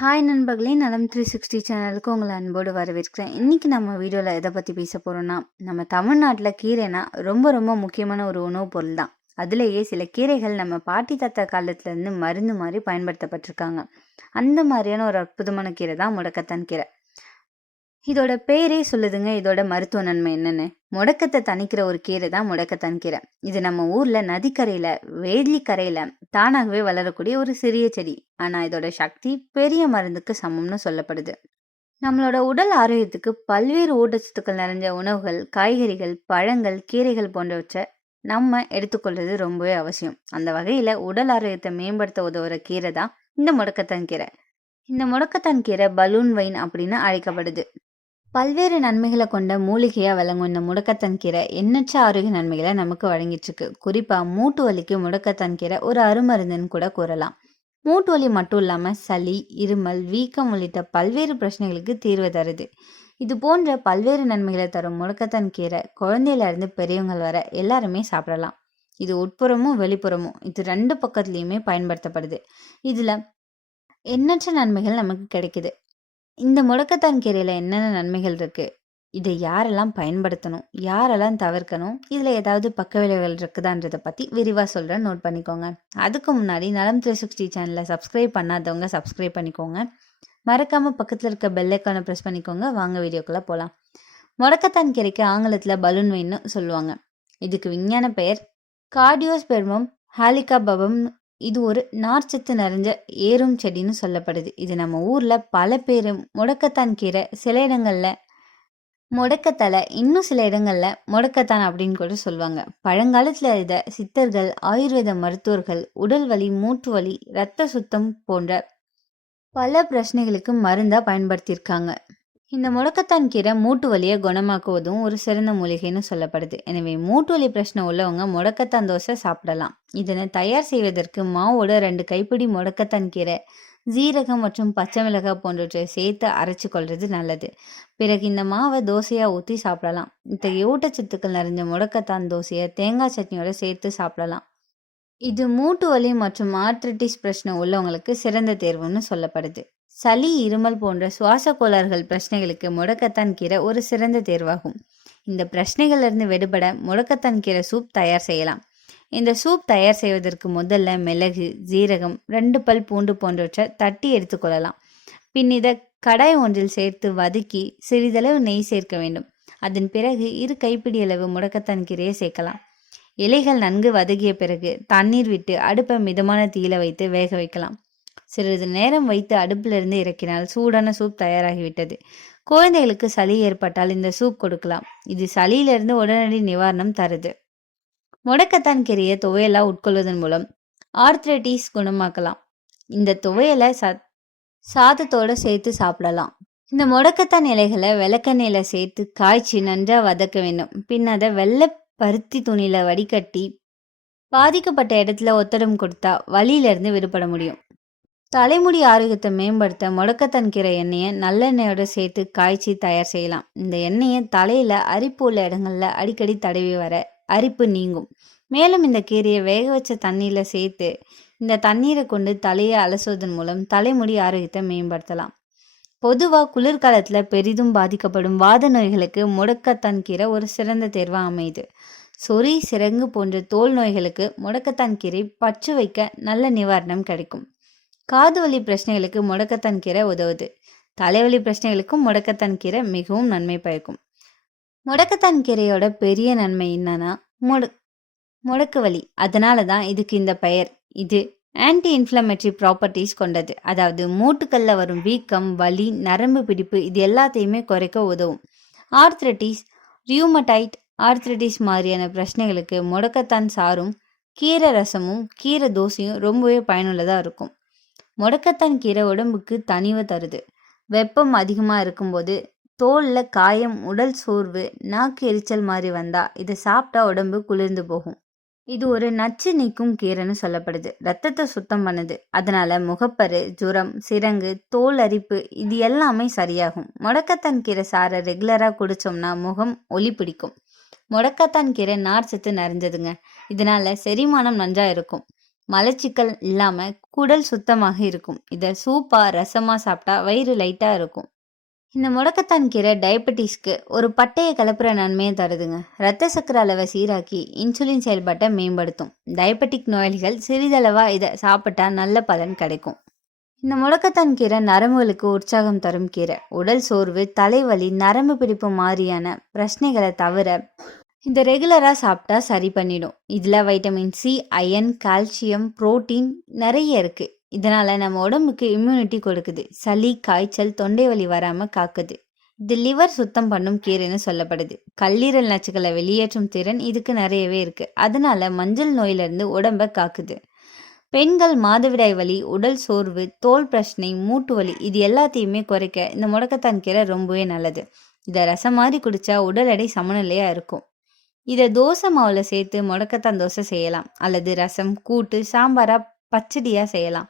Hi நண்பர்களே. நலம் three sixty சேனலுக்கு உங்களை அன்போடு வரவேற்கிறேன். இன்றைக்கி நம்ம வீடியோவில் எதை பற்றி பேச போகிறோன்னா நம்ம தமிழ்நாட்டில் கீரைனா ரொம்ப ரொம்ப முக்கியமான ஒரு உணவுப் பொருள் தான் அதுலேயே சில கீரைகள் நம்ம பாட்டி தாத்தா காலத்துலேருந்து மருந்து மாதிரி பயன்படுத்தப்பட்டிருக்காங்க. அந்த மாதிரியான ஒரு அற்புதமான கீரை தான் முடக்கத்தான் கீரை. இதோட பேரே சொல்லுதுங்க இதோட மருத்துவ நன்மை என்னன்னு. முடக்கத்தை தணிக்கிற ஒரு கீரை தான் முடக்கத்தான் கீரை. இது நம்ம ஊர்ல நதிக்கரையில வேலி கரையில தானாகவே வளரக்கூடிய ஒரு சிறிய செடி. ஆனா இதோட சக்தி பெரிய மருந்துக்கு சமம்னு சொல்லப்படுது. நம்மளோட உடல் ஆரோக்கியத்துக்கு பல்வேறு ஊட்டச்சத்துக்கள் நிறைஞ்ச உணவுகள் காய்கறிகள் பழங்கள் கீரைகள் போன்றவற்றை நம்ம எடுத்துக்கொள்வது ரொம்பவே அவசியம். அந்த வகையில உடல் ஆரோக்கியத்தை மேம்படுத்த உதவுற கீரை தான் இந்த முடக்கத்தான் கீரை. இந்த முடக்கத்தான் கீரை பலூன் வைன் அப்படின்னு அழைக்கப்படுது. பல்வேறு நன்மைகளை கொண்ட மூலிகையாக வழங்கும் இந்த முடக்கத்தன் கீரை எண்ணற்ற ஆரோக்கிய நன்மைகளை நமக்கு வழங்கிட்டுருக்கு. குறிப்பாக மூட்டு வலிக்கு முடக்கத்தன் கீரை ஒரு அருமருந்துன்னு கூட கூறலாம். மூட்டு வலி மட்டும் இல்லாமல் சளி இருமல் வீக்கம் உள்ளிட்ட பல்வேறு பிரச்சனைகளுக்கு தீர்வு தருது. இது போன்ற பல்வேறு நன்மைகளை தரும் முடக்கத்தன் கீரை குழந்தையில இருந்து பெரியவங்கள் வர எல்லாருமே சாப்பிடலாம். இது உட்புறமும் வெளிப்புறமும் இது ரெண்டு பக்கத்துலேயுமே பயன்படுத்தப்படுது. இதில் எண்ணற்ற நன்மைகள் நமக்கு கிடைக்குது. இந்த முடக்கத்தான் கீரையில் என்னென்ன நன்மைகள் இருக்குது இதை யாரெல்லாம் பயன்படுத்தணும்? யாரெல்லாம் தவிர்க்கணும்? இதில் ஏதாவது பக்க விளைவுகள் இருக்குதான்றதை பற்றி விரிவாக சொல்கிறேன் நோட் பண்ணிக்கோங்க. அதுக்கு முன்னாடி நலம் த்ரீ சிக்ஸ்டி சேனலை சப்ஸ்கிரைப் பண்ணாதவங்க சப்ஸ்கிரைப் பண்ணிக்கோங்க. மறக்காமல் பக்கத்தில் இருக்க பெல்லைக்கானை ப்ரெஸ் பண்ணிக்கோங்க. வாங்க வீடியோக்குள்ளே போகலாம் முடக்கத்தான் கீரைக்கு ஆங்கிலத்தில் பலூன் வெயின்னு சொல்லுவாங்க. இதுக்கு விஞ்ஞான பெயர் கார்டியோஸ்பெர்மம் ஹாலிகாபபம்னு இது ஒரு நார்ச்சத்து நிறைஞ்ச ஏறும் செடின்னு சொல்லப்படுது. இது நம்ம ஊரில் பல பேர் முடக்கத்தான் கீரை சில இடங்களில் முடக்கத்தலை இன்னும் சில இடங்களில் முடக்கத்தான் அப்படின்னு கூட சொல்லுவாங்க. பழங்காலத்தில் இதை சித்தர்கள் ஆயுர்வேத மருத்துவர்கள் உடல் வலி மூட்டு வலி இரத்த சுத்தம் போன்ற பல பிரச்சனைகளுக்கு மருந்தாக பயன்படுத்தியிருக்காங்க. இந்த முடக்கத்தான் கீரை மூட்டு வலியை குணமாக்குவதும் ஒரு சிறந்த மூலிகைன்னு சொல்லப்படுது. எனவே மூட்டு வலி பிரச்சனை உள்ளவங்க முடக்கத்தான் தோசை சாப்பிடலாம். இதனை தயார் செய்வதற்கு மாவோட ரெண்டு கைப்பிடி முடக்கத்தான் கீரை ஜீரகம் மற்றும் பச்சை மிளகாய் போன்றவற்றை சேர்த்து அரைச்சி கொள்வது நல்லது. பிறகு இந்த மாவை தோசையாக ஊற்றி சாப்பிடலாம். இத்தகைய ஊட்டச்சத்துக்கள் நிறைஞ்ச முடக்கத்தான் தோசையை தேங்காய் சட்னியோட சேர்த்து சாப்பிடலாம். இது மூட்டு வலி மற்றும் ஆர்த்ரட்டிஸ் பிரச்சனை உள்ளவங்களுக்கு சிறந்த தேர்வுன்னு சொல்லப்படுது. சளி இருமல் போன்ற சுவாச கோளாறுகள் பிரச்சனைகளுக்கு முடக்கத்தான் கீரை ஒரு சிறந்த தேர்வாகும். இந்த பிரச்சனைகளிலிருந்து விடுபட முடக்கத்தான் கீரை சூப் தயார் செய்யலாம். இந்த சூப் தயார் செய்வதற்கு முதல்ல மிளகு ஜீரகம் ரெண்டு பல் பூண்டு போன்றவற்றை தட்டி எடுத்துக்கொள்ளலாம் பின் இதை கடாய் ஒன்றில் சேர்த்து வதக்கி சிறிதளவு நெய் சேர்க்க வேண்டும். அதன் பிறகு இரு கைப்பிடி அளவு முடக்கத்தான் கீரையை சேர்க்கலாம். இலைகள் நன்கு வதக்கிய பிறகு தண்ணீர் விட்டு அடுப்பை மிதமான தீயில வைத்து வேக வைக்கலாம். சிறிது நேரம் வைத்து அடுப்பிலிருந்து இறக்கினால் சூடான சூப் தயாராகிவிட்டது. குழந்தைகளுக்கு சளி ஏற்பட்டால் இந்த சூப் கொடுக்கலாம். இது சளியிலிருந்து உடனடி நிவாரணம் தருது. முடக்கத்தான் கீரையை துவையலா உட்கொள்வதன் மூலம் ஆர்த்ரைட்டிஸ் குணமாக்கலாம். இந்த துவையலை ச சாதத்தோட சேர்த்து சாப்பிடலாம். இந்த முடக்கத்தான் இலைகளை விளக்கெண்ணெயில் சேர்த்து காய்ச்சி நன்றாக வதக்க வேண்டும். பின் அதை வெள்ளை பருத்தி துணியில் வடிகட்டி பாதிக்கப்பட்ட இடத்துல ஒத்தடம் கொடுத்தா வலியிலிருந்து விடுபட முடியும். தலைமுடி ஆரோக்கியத்தை மேம்படுத்த முடக்கத்தன் கீரை எண்ணெயை நல்லெண்ணெயோடு சேர்த்து காய்ச்சி தயார் செய்யலாம். இந்த எண்ணெயை தலையில் அரிப்பு உள்ள இடங்களில் அடிக்கடி தடவி வர அரிப்பு நீங்கும். மேலும் இந்த கீரையை வேக வச்ச தண்ணியில் சேர்த்து இந்த தண்ணீரை கொண்டு தலையை அலசுவதன் மூலம் தலைமுடி ஆரோக்கியத்தை மேம்படுத்தலாம். பொதுவாக குளிர்காலத்தில் பெரிதும் பாதிக்கப்படும் வாத நோய்களுக்கு முடக்கத்தான் கீரை ஒரு சிறந்த தேர்வாக அமையுது. சொறி சிறங்கு போன்ற தோல் நோய்களுக்கு முடக்கத்தான் கீரை பச்சு வைக்க நல்ல நிவாரணம் கிடைக்கும். காது வலி பிரச்சனைகளுக்கு முடக்கத்தான் கீரை உதவுது. தலைவலி பிரச்சனைகளுக்கும் முடக்கத்தான் கீரை மிகவும் நன்மை பயக்கும். முடக்கத்தான் கீரையோட பெரிய நன்மை என்னன்னா முடு முடக்கு வலி அதனால தான் இதுக்கு இந்த பெயர். இது ஆன்டி இன்ஃப்ளமேட்டரி ப்ராப்பர்ட்டிஸ் கொண்டது. அதாவது மூட்டுக்கல்ல வரும் வீக்கம் வலி நரம்பு பிடிப்பு இது எல்லாத்தையுமே குறைக்க உதவும். ஆர்த்ரட்டிஸ் ரியூமடைட் ஆர்த்ரட்டிஸ் மாதிரியான பிரச்சனைகளுக்கு முடக்கத்தான் சாரும். கீரை ரசமும் கீரை தோசையும் ரொம்பவே பயனுள்ளதாக இருக்கும். முடக்கத்தான் கீரை உடம்புக்கு தனிவை தருது. வெப்பம் அதிகமாக இருக்கும்போது தோலில் காயம் உடல் சோர்வு நாக்கு எரிச்சல் மாதிரி வந்தால் இதை சாப்பிட்டா உடம்பு குளிர்ந்து போகும். இது ஒரு நச்சு நீக்கும் கீரைன்னு சொல்லப்படுது. ரத்தத்தை சுத்தம் பண்ணுது. அதனால முகப்பரு ஜுரம் சிரங்கு தோல் அரிப்பு இது எல்லாமே சரியாகும். முடக்கத்தான் கீரை சாரை ரெகுலராக குடித்தோம்னா முகம் ஒளி பிடிக்கும். முடக்கத்தான் கீரை நார் சத்து நிறைஞ்சதுங்க. இதனால செரிமானம் நஞ்சா இருக்கும். மலச்சிக்கல் இல்லாமல் குடல் சுத்தமாக இருக்கும். இதை சூப்பாக ரசமாக சாப்பிட்டா வயிறு லைட்டாக இருக்கும். இந்த முடக்கத்தான் கீரை டயபெட்டிஸ்க்கு ஒரு பட்டையை கலப்புற நன்மையை தருதுங்க. ரத்த சக்கர அளவை சீராக்கி இன்சுலின் செயல்பாட்டை மேம்படுத்தும். டயபெட்டிக் நோயாளிகள் சிறிதளவாக இதை சாப்பிட்டா நல்ல பலன் கிடைக்கும். இந்த முடக்கத்தான் கீரை நரம்புகளுக்கு உற்சாகம் தரும் கீரை. உடல் சோர்வு தலைவலி நரம்பு பிடிப்பு மாதிரியான பிரச்சனைகளை தவிர இந்த ரெகுலராக சாப்பிட்டா சரி பண்ணிடும். இதில் vitamin C iron calcium protein நிறைய இருக்குது இதனால் நம்ம உடம்புக்கு இம்யூனிட்டி கொடுக்குது. சளி காய்ச்சல் தொண்டை வலி வராமல் காக்குது. இது லிவர் சுத்தம் பண்ணும் கீரைன்னு சொல்லப்படுது. கல்லீரல் நச்சுக்களை வெளியேற்றும் திறன் இதுக்கு நிறையவே இருக்குது அதனால மஞ்சள் நோயிலிருந்து உடம்பை காக்குது. பெண்கள் மாதவிடாய் வலி உடல் சோர்வு தோல் பிரச்சனை மூட்டு வலி இது எல்லாத்தையுமே குறைக்க இந்த முடக்கத்தான் கீரை ரொம்பவே நல்லது. இதை ரசம் மாதிரி குடிச்சா உடல் எடை சமநிலையாக இருக்கும். இதை தோசை மாவில் சேர்த்து முடக்கத்தான் தோசை செய்யலாம். அல்லது ரசம் கூட்டு சாம்பாராக பச்சடியாக செய்யலாம்.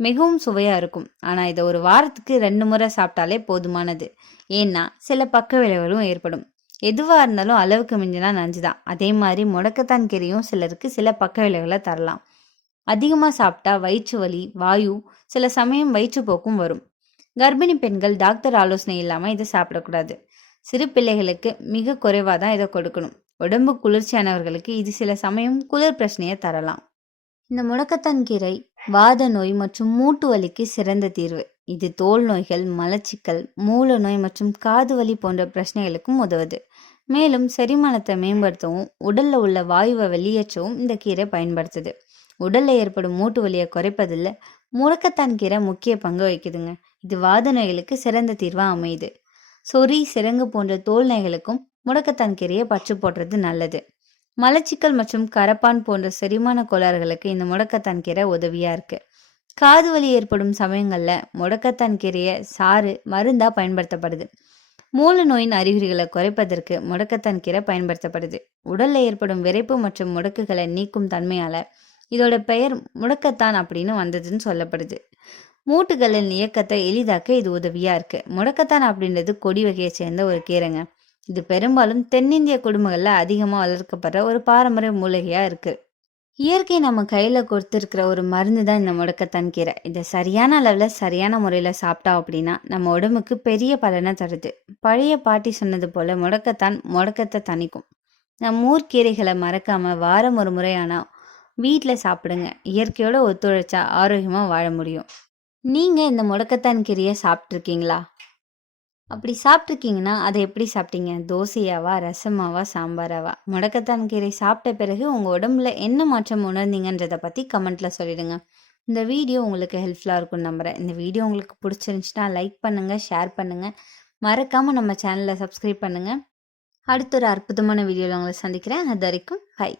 மிகவும் சுவையாக இருக்கும். ஆனால் இதை ஒரு வாரத்துக்கு ரெண்டு முறை சாப்பிட்டாலே போதுமானது. ஏன்னா சில பக்க விளைவுகளும் ஏற்படும். எதுவாக இருந்தாலும் அளவுக்கு மிஞ்சினா நஞ்சு தான் அதே மாதிரி முடக்கத்தான் கீரையும் சிலருக்கு சில பக்க விளைவுகளை தரலாம். அதிகமாக சாப்பிட்டா வயிற்று வலி வாயு சில சமயம் வயிற்றுப்போக்கும் வரும். கர்ப்பிணி பெண்கள் டாக்டர் ஆலோசனை இல்லாமல் இதை சாப்பிடக்கூடாது. சிறு பிள்ளைகளுக்கு மிக குறைவாக தான் இதை கொடுக்கணும். உடம்பு குளிர்ச்சியானவர்களுக்கு இது சில சமயம் குளிர் பிரச்சனையை தரலாம். இந்த முடக்கத்தான் கீரை வாத நோய் மற்றும் மூட்டு வலிக்கு சிறந்த தீர்வு. இது தோல் நோய்கள் மலச்சிக்கல் மூல நோய் மற்றும் காது வலி போன்ற பிரச்சனைகளுக்கும் உதவுது. மேலும் செரிமானத்தை மேம்படுத்தவும் உடல்ல உள்ள வாயுவை வெளியேற்றவும் இந்த கீரை பயன்படுத்துது. உடல்ல ஏற்படும் மூட்டு வலியை குறைப்பதில் முடக்கத்தான் கீரை முக்கிய பங்கு வகிக்குதுங்க. இது வாத நோய்களுக்கு சிறந்த தீர்வாக அமையுது. சொறி சிறங்கு போன்ற தோல் நோய்களுக்கும் முடக்கத்தான் கீரையை பச்சு போடுறது நல்லது. மலச்சிக்கல் மற்றும் கரப்பான் போன்ற செரிமான கோளாறுகளுக்கு இந்த முடக்கத்தான் கீரை உதவியா இருக்கு. காது வலி ஏற்படும் சமயங்கள்ல முடக்கத்தான் கீரையை சாறு மருந்தா பயன்படுத்தப்படுது. மூல நோயின் அறிகுறிகளை குறைப்பதற்கு முடக்கத்தான் கீரை பயன்படுத்தப்படுது. உடல்ல ஏற்படும் விரைப்பு மற்றும் முடக்குகளை நீக்கும் தன்மையால இதோட பெயர் முடக்கத்தான் அப்படின்னு வந்ததுன்னு சொல்லப்படுது. மூட்டுகளின் இயக்கத்தை எளிதாக்க இது உதவியா இருக்கு. முடக்கத்தான் அப்படின்றது கொடி வகையை சேர்ந்த ஒரு கீரைங்க. இது பெரும்பாலும் தென்னிந்திய குடும்பங்களில் அதிகமாக வளர்க்கப்படுற ஒரு பாரம்பரிய மூலிகையாக இருக்குது இயற்கை நம்ம கையில் கொடுத்துருக்கிற ஒரு மருந்து தான் இந்த முடக்கத்தான் கீரை. இதை சரியான அளவில் சரியான முறையில் சாப்பிட்டா அப்படின்னா நம்ம உடம்புக்கு பெரிய பலனை தருது. பழைய பாட்டி சொன்னது போல் முடக்கத்தான் முடக்கத்தை தணிக்கும். நம்ம ஊர் கீரைகளை மறக்காமல் வாரம் ஒரு முறை வீட்டில் சாப்பிடுங்க. இயற்கையோடு ஒத்துழைச்சா ஆரோக்கியமாக வாழ முடியும். நீங்கள் இந்த முடக்கத்தான் கீரையை சாப்பிட்ருக்கீங்களா அப்படி சாப்பிட்ருக்கீங்கன்னா அதை எப்படி சாப்பிட்டீங்க? தோசையாவா ரசமாவா சாம்பாராவா? முடக்கத்தான் கீரை சாப்பிட்ட பிறகு உங்கள் உடம்புல என்ன மாற்றம் உணர்ந்தீங்கன்றதை பற்றி கமெண்ட்டில் சொல்லிடுங்க. இந்த வீடியோ உங்களுக்கு ஹெல்ப்ஃபுல்லாக இருக்கும் நம்புகிறேன் இந்த வீடியோ உங்களுக்கு பிடிச்சிருந்துச்சுன்னா லைக் பண்ணுங்கள் ஷேர் பண்ணுங்கள் மறக்காமல் நம்ம சேனலை சப்ஸ்கிரைப் பண்ணுங்கள் அடுத்த ஒரு அற்புதமான வீடியோவில் உங்களை சந்திக்கிறேன். அது வரைக்கும் ஹை